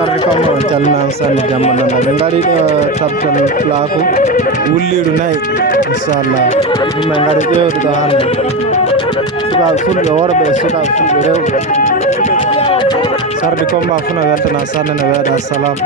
sarde kam on calminama sanne jamma nana ɓe gaari ɗo tabtal plaako wulliɗo nayyi inchallah ɗum ɓe gaari ƴewde ɗo hannde sukaɓe fulɓe worɓe e sukaɓe fulɓe rewɓe sarde combat fuu no weltana sanne no weeɗa salam